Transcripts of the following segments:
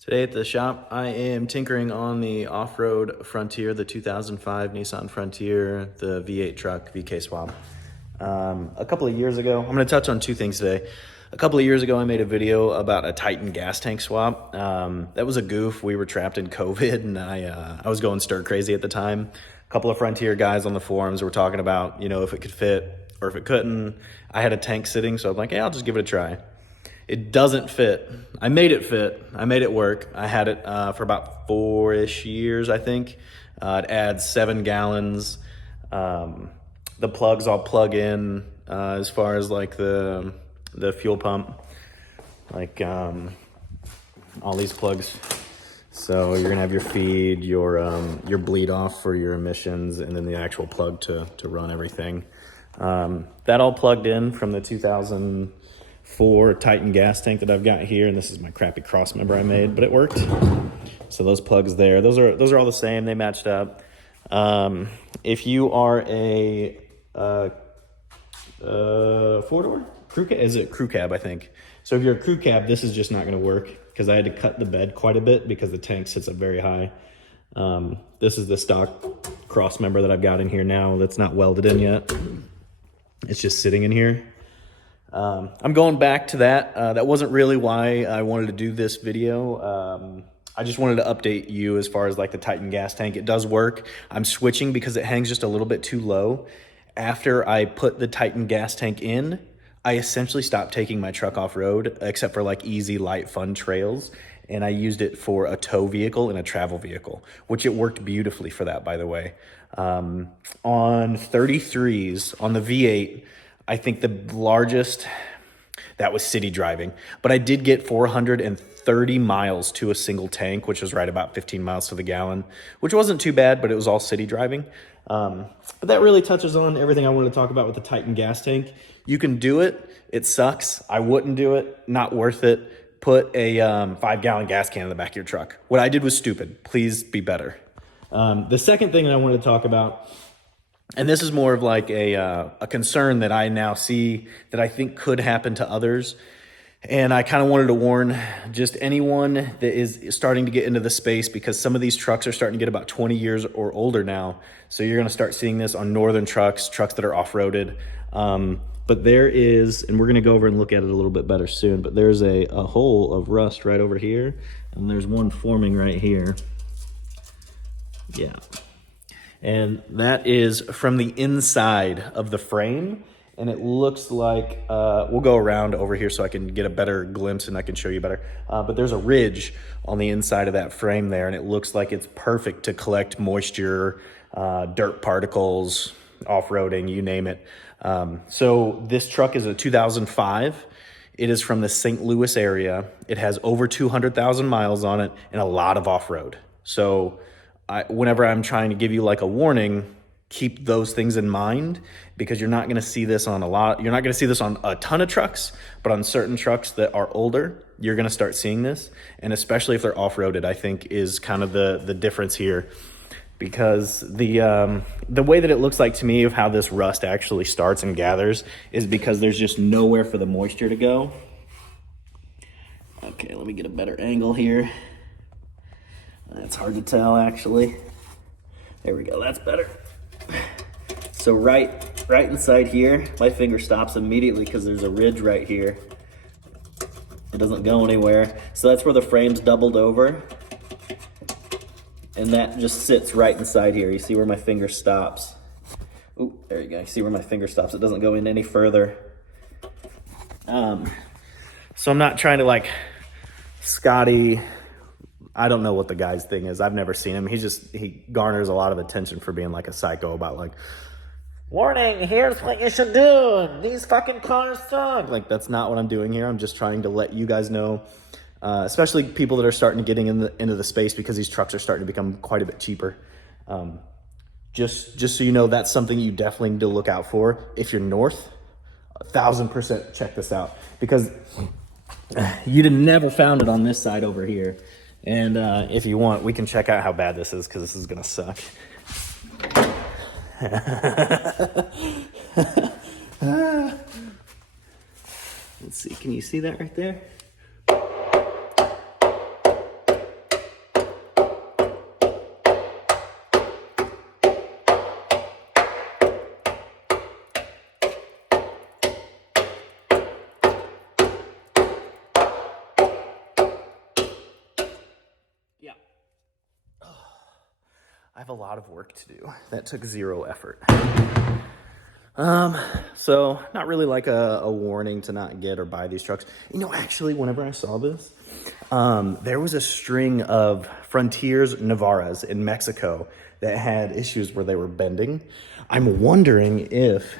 Today at the shop, I am tinkering on the off-road Frontier, the 2005 Nissan Frontier, the V8 truck, VK swap. A couple of years ago, I'm going to touch on two things today. A couple of years ago, I made a video about a Titan gas tank swap. That was a goof. We were trapped in COVID, and I was going stir crazy at the time. A couple of Frontier guys on the forums were talking about, if it could fit or if it couldn't. I had a tank sitting, so I'm like, hey, I'll just give it a try. It doesn't fit. I made it fit. I made it work. I had it for about 4-ish years, I think. It adds 7 gallons. The plugs all plug in as far as like the fuel pump, like all these plugs. So you're gonna have your feed, your bleed off for your emissions, and then the actual plug to run everything. That all plugged in from the 2004 Titan gas tank that I've got here, and this is my crappy cross member I made, but it worked. So those plugs there, those are all the same. They matched up. If you are a 4-door crew cab, is it crew cab? I think so. If you're a crew cab, this is just not going to work because I had to cut the bed quite a bit because the tank sits up very high. This is the stock cross member that I've got in here now. That's not welded in yet. It's just sitting in here. I'm going back to that. That wasn't really why I wanted to do this video. I just wanted to update you as far as like the Titan gas tank. It does work. I'm switching because it hangs just a little bit too low. After I put the Titan gas tank in, I essentially stopped taking my truck off-road except for like easy, light, fun trails. And I used it for a tow vehicle and a travel vehicle, which it worked beautifully for that, by the way. On 33s, on the V8, I think the largest, that was city driving, but I did get 430 miles to a single tank, which was right about 15 miles to the gallon, which wasn't too bad, but it was all city driving. But that really touches on everything I wanted to talk about with the Titan gas tank. You can do it. It sucks. I wouldn't do it. Not worth it. Put a 5-gallon gas can in the back of your truck. What I did was stupid. Please be better. The second thing that I wanted to talk about, and this is more of like a concern that I now see that I think could happen to others. And I kind of wanted to warn just anyone that is starting to get into the space, because some of these trucks are starting to get about 20 years or older now. So you're going to start seeing this on northern trucks that are off-roaded. But there is, and we're going to go over and look at it a little bit better soon, but there's a hole of rust right over here. And there's one forming right here. Yeah. And that is from the inside of the frame. And it looks like, we'll go around over here so I can get a better glimpse and I can show you better. But there's a ridge on the inside of that frame there, and it looks like it's perfect to collect moisture, dirt particles, off-roading, you name it. So this truck is a 2005. It is from the St. Louis area. It has over 200,000 miles on it and a lot of off-road. So whenever I'm trying to give you like a warning, keep those things in mind, because you're not going to see this on you're not going to see this on a ton of trucks, but on certain trucks that are older, you're going to start seeing this. And especially if they're off-roaded, I think is kind of the difference here, because the way that it looks like to me of how this rust actually starts and gathers is because there's just nowhere for the moisture to go. Okay, let me get a better angle here. That's hard to tell, actually. There we go, that's better. So right inside here, my finger stops immediately because there's a ridge right here. It doesn't go anywhere. So that's where the frame's doubled over. And that just sits right inside here. You see where my finger stops. Ooh, there you go. You see where my finger stops. It doesn't go in any further. So I'm not trying to like Scotty. I don't know what the guy's thing is. I've never seen him. He garners a lot of attention for being like a psycho about like, warning, here's what you should do. These fucking cars suck. Like, that's not what I'm doing here. I'm just trying to let you guys know, especially people that are starting to get into the space, because these trucks are starting to become quite a bit cheaper. Just so you know, that's something you definitely need to look out for. If you're north, 1000% check this out, because you'd have never found it on this side over here. And if you want, we can check out how bad this is, because this is going to suck. Let's see, can you see that right there? I have a lot of work to do. That took zero effort. So not really like a warning to not get or buy these trucks. Actually, whenever I saw this, there was a string of Frontiers Navaras in Mexico that had issues where they were bending. I'm wondering if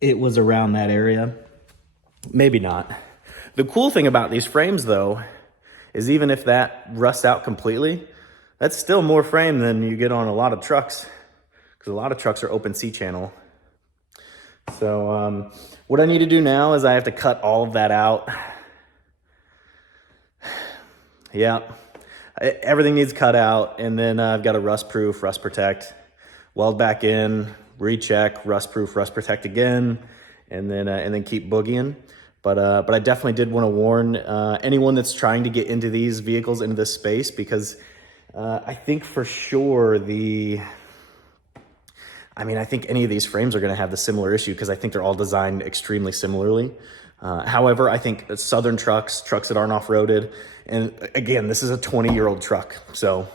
it was around that area. Maybe not. The cool thing about these frames, though, is even if that rusts out completely, that's still more frame than you get on a lot of trucks, because a lot of trucks are open C-channel. So what I need to do now is I have to cut all of that out. Yeah, everything needs cut out, and then I've got to rust proof, rust protect, weld back in, recheck, rust proof, rust protect again, and then keep boogieing. But I definitely did want to warn anyone that's trying to get into these vehicles, into this space, because I think for sure I think any of these frames are going to have the similar issue, because I think they're all designed extremely similarly. However, I think Southern trucks that aren't off-roaded, and again, this is a 20-year-old truck, so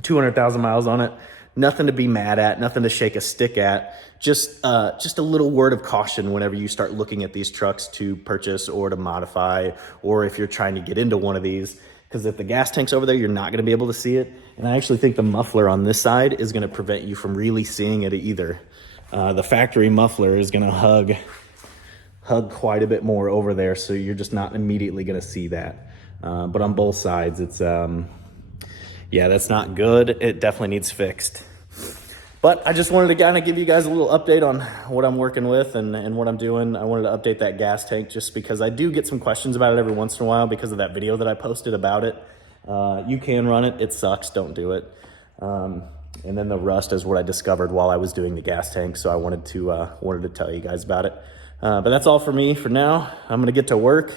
200,000 miles on it, nothing to be mad at, nothing to shake a stick at. Just a little word of caution whenever you start looking at these trucks to purchase or to modify, or if you're trying to get into one of these. Because if the gas tank's over there, you're not going to be able to see it. And I actually think the muffler on this side is going to prevent you from really seeing it either. The factory muffler is going to hug quite a bit more over there, so you're just not immediately going to see that. But on both sides, it's, that's not good. It definitely needs fixed. But I just wanted to kind of give you guys a little update on what I'm working with and what I'm doing. I wanted to update that gas tank just because I do get some questions about it every once in a while because of that video that I posted about it. You can run it. It sucks. Don't do it. And then the rust is what I discovered while I was doing the gas tank. So I wanted to tell you guys about it. But that's all for me for now. I'm going to get to work,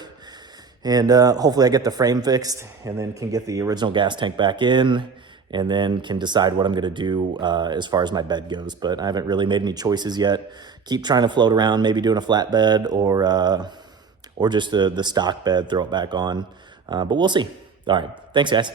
and hopefully I get the frame fixed and then can get the original gas tank back in, and then can decide what I'm going to do as far as my bed goes. But I haven't really made any choices yet. Keep trying to float around, maybe doing a flat bed or just the stock bed, throw it back on. But we'll see. All right. Thanks, guys.